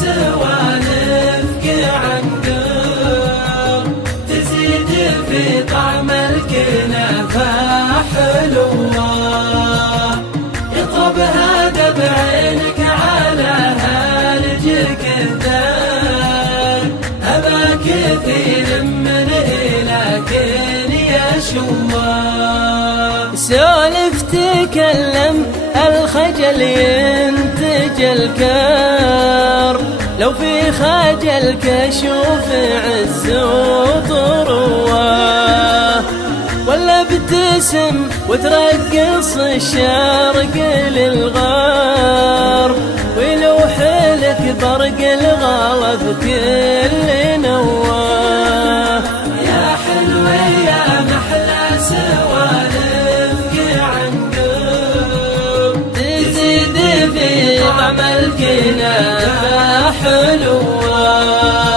سوالفك عن قرب تزيد في طعم الكنافة حلوة. يطرب هذا بعينك على هالجك الثان أبا كثير منه لكن يشوى. سولف تكلم الخجل ينتج الكار، لو في خجلك اشوف عز وطروه. ولا ابتسم وترقص الشرق للغار، ويلوح لك برق الغلا بكل نواه. يا حلوة يا محلى سوالفك عن قرب تزيد في طعم الكنافة حلوة.